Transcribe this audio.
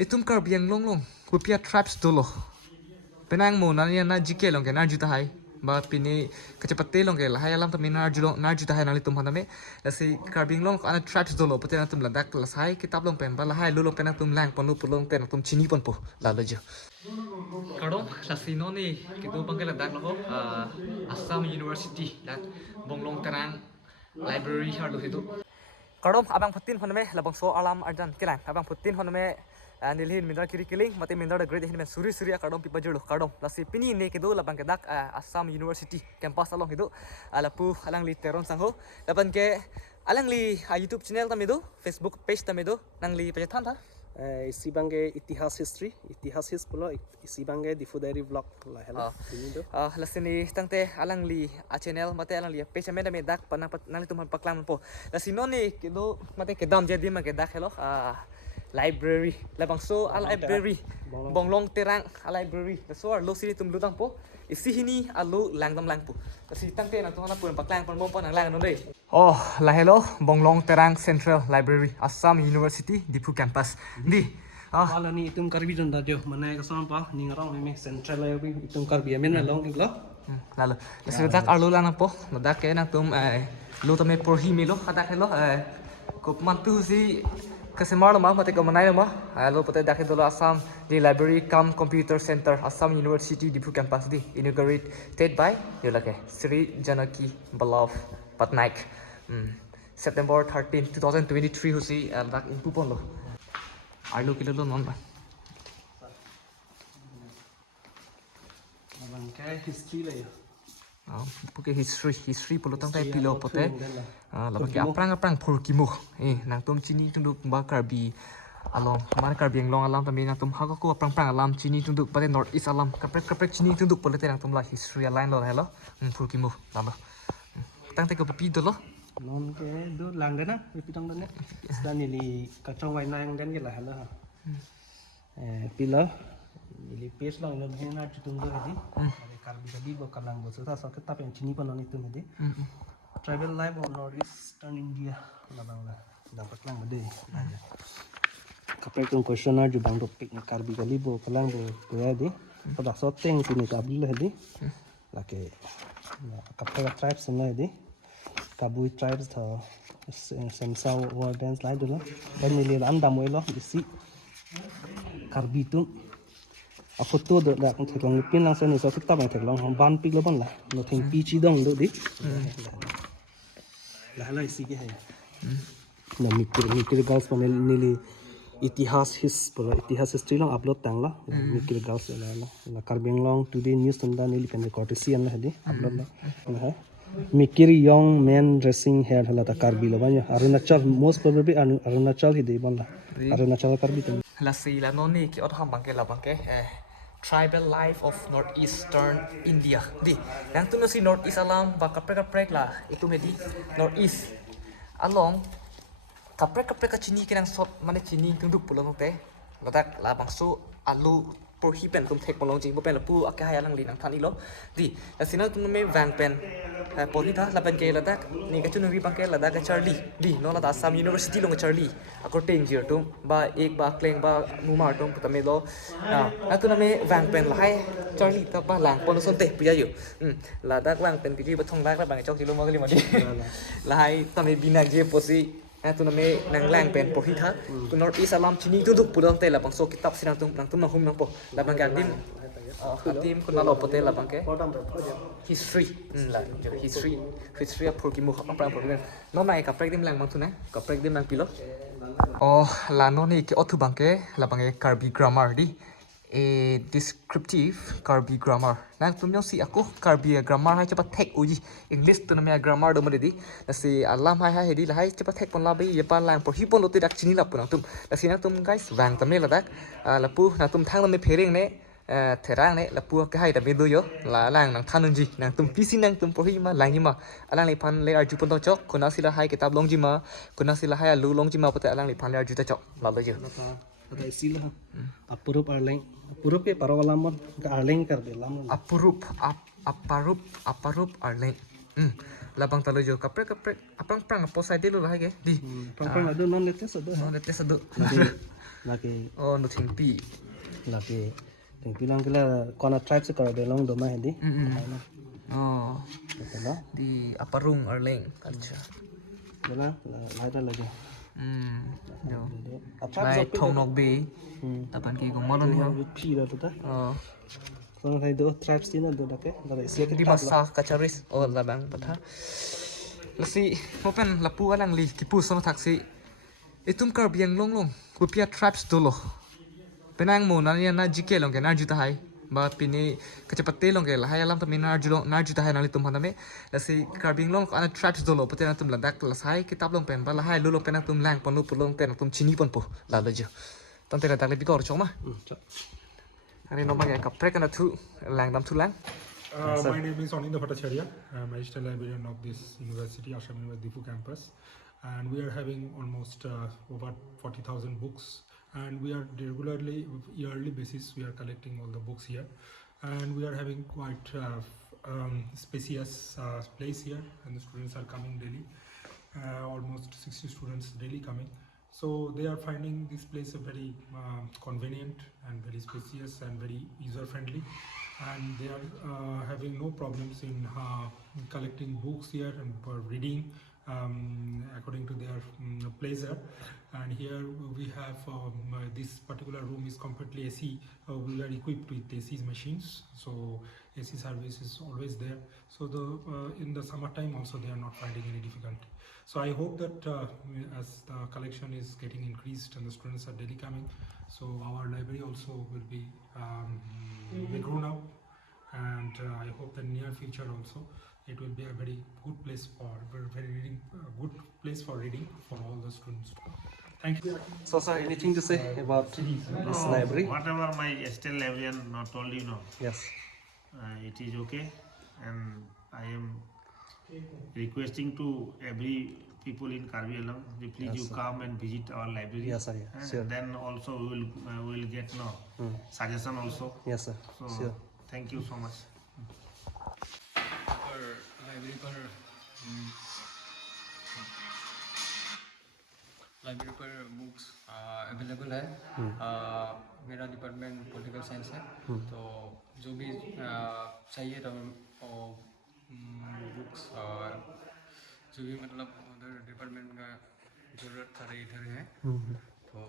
Itum karbiang long kupia traps dulu penang mo na yan na jike long ke na juta hai ba pini kecepate long ke lah hai alam tapi na juta hai nali tum haname lasi karbing long ana traps dulu pete na tum ladak las hai kitab long pen ba lah hai lu long pen tum lang ponu pulong pen tum chini pon po lalu jo kadong lasi no ni kitu bangke ladak lo Assam University dan Bonglong Terang library har lo itu kadom abang putin honme labang so alam arjan kilang abang putin honme nilhin mindar kiri kiling mate mindar grade hin men suri kadom pipa julu kadom lasi pini ne kedo labang ke dak Assam University campus along itu alapu alang li teron sangho laban ke alang li YouTube channel tamido Facebook page tamido nang li pejathan tha isi bangge itihas his polo isi bangge Diphu diary vlog la hela timido lasini tangte alang li a channel mate alang li page me dame dak panang nang li tuman paklang po lasino ni kedo mate kedam jadi ma ke dak helo library labang so a library Bonglong Terang a library so lo sini tum lutang po isi hini alu langdam lang po kasi tangte na to na pun paklang pon pon ang lang no dei oh la hello Bonglong Terang Central Library Assam University Diphu campus di wala ni itum karbi don da jo mane ka sam pa ni ngarang me central library itum karbi amen na long iglo lalu kasi dak alu lang po dak ke na tum lu tame por hi milo adak hello ko mantu si kasi marlo ma mate ko manay ma lo pate dak dolo Assam di library cum computer center Assam University Diphu campus di inaugurated by yolake Sri Janaki Balav Patnaik September 13 2023 husi dak impu pon lo arlo kilo lo non ba abang ke history la ya porque history polo tang tai pilo pote labang ke aprang phur kimu nang tum chini tunduk ba karbi along man karbi long alam tami nang tum hago ko aprang alam chini tunduk pate north east alam kaprek chini tunduk polo te nang tum la history line lo hello phur kimu lalo tang te ko pi do lo non ke do lang dana pipitang dana stani li kachong wai nang den ke la hala pila li page lang no hena chutung do hadi karbi jadi bo kalang bo sa kita pen chini pa non itu hadi travel life of northeastern India labang la dapat lang bade kapre kung questionnaire ju bang topic na karbi gali bo kalang bo ya di pada soteng sini kabil hadi lake kapre tribes na hadi kabui tribes tho semsa war dance lai dulu dan ni lam dam lo isi karbi tu a photo do da kan theklang pin lang sen so kita bang theklang ban pik lo ban la no thing pi chi dong do di la hala isi ke hai na mikir girls pa nili itihas history long upload tang la mikir girls la karbeng long today news tanda nili pen courtesy an la hadi upload la mikir young men dressing hair hala ta karbi lo ban arunachal most probably arunachal hi de ban la arunachal karbi tu la si la no ni ki ot ham bangke la bangke tribal life of northeastern India di yang tu si northeast alam ba kaprek la itu medi northeast along kaprek ka chini kenang sot mane chini tunduk pulong te ladak la bangso alu por hi pen tum thek polong jing bo pen la pu aka hayalang li nang than ilo di la sina tum me wang pen por hi tha la pen ke ladak ni ka chunu ri bangke ladak ka charlie di no la Assam University long charlie akor teng jir tum ba ek ba kleng ba numar tum putame lo na tu na me wang pen la hai charlie ta ba lang pon son te pya yu ladak wang pen pi ba thong dak la bang chok ji lo ma gali ma di la hai ta me binak je posi tu na me nang lang pen por hi tha tu north east alam chini tu duk pulong te la bang so kitab sinang tum na hum nang po la bang kan dim kun na lo pote la bang ke history la history of por ki mu khap prang por no mai ka prek dim lang bang tu na ka prek dim lang pilo la no ni ke othu bang ke la bang e karbi grammar di a descriptive karbi grammar nang tum yo si aku karbi grammar hai chapa thek uji english tu na me grammar do mari di la si alam hai hedi la hai chapa thek pon la bi ye pan lang por hi pon lo te dak chini la pun tum la si na tum guys wang tam ne la dak la pu na tum thang me phering ne Terang ne la pu ka hai da be do yo la lang nang thanun ji nang tum pisi nang tum por hi ma lang hi ma alang le pan le arju pon to chok kuna si la hai kitab long ji ma kuna si la hai lu long ji ma pate alang le pan le arju ta chok la lo ji ada isi lah apurup arleng apurup ya parawalamon ke arleng kar de lamon aparup arleng labang talo jo kapre apang prang po side lo lah ke di Pang ada non latest ada. no nete sado Lagi oh no thing pi lagi ting pilang kila kona tribe se kara belong do ma hindi. oh Betul lah. di aparung arleng culture Bila lain lagi. yo Tribe try zop thong nok be tapan ki gong malon yo pi dah tu dah. oh Kalau hai do tribes ni na do dah ke. Dah siap di masa kacaris oh labang patha lasi open lapu alang li kipu sono taksi itum kar biang long kupia tribes dolo penang mo na na jike long ke na juta hai ba pini kecepate long ke lahai alam tami na juta hai nali tum haname lasi karbing long ana tribes dolo patena tum ladak lasai kitab long pen ba lahai lu long pen tum lang ponu pulong pen tum chini pon po la lejo tante na dakle bigor choma ani no bang ka prek na thu lang dam thu lang My name is Anindya Bhattacharya. I'm assistant librarian of this university, Ashram University Diphu campus, and we are having almost over 40,000 books. And we are regularly, yearly basis, we are collecting all the books here, and we are having quite spacious place here, and the students are coming daily. Almost 60 students daily coming. So they are finding this place a very convenient and very spacious and very user friendly, and they are having no problems in collecting books here and for reading according to their pleasure. And here we have this particular room is completely AC. We are equipped with AC machines, so AC service is always there. So the in the summertime also they are not finding any difficulty. So I hope that as the collection is getting increased and the students are daily coming, so our library also will be grown up, and I hope that near future also it will be a very good place for good place for reading for all the students. Thank you. So sir, anything to say about this library? Whatever my assistant librarian not told you know, Yes. it is okay, and I am requesting to every people in Karbi Alam, please you come and visit our library. Yes sir. Yeah. Sure. Then also we will get suggestion also. Yes sir. So Sure. thank you so much. Library पर books available है मेरा department political science है तो जो भी चाहिए तो books जो भी मतलब उधर डिपार्टमेंट का ज़रूरत था इधर है तो